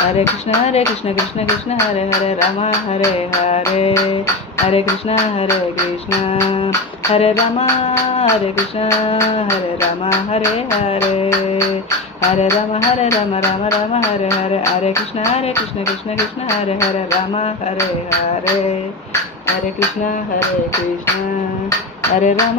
Hare Krishna Hare Krishna Krishna Krishna Hare Hare Rama Hare Hare Hare Krishna Hare Krishna Hare Rama Hare Krishna Hare Rama Hare Hare Hare Rama Hare Rama Rama Rama Hare Hare Hare Krishna Hare Krishna Krishna Krishna Hare Hare Rama Hare Hare Hare Krishna Hare Krishna Hare Rama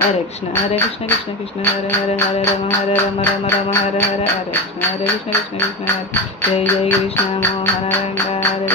Hare Krishna Hare Krishna Krishna Krishna Hare Hare Hare Rama Hare Rama Rama Rama Hare Hare Hare Krishna Hare Krishna Krishna Krishna Hare Jaya Jaya Krishna Mohana Ranga Hare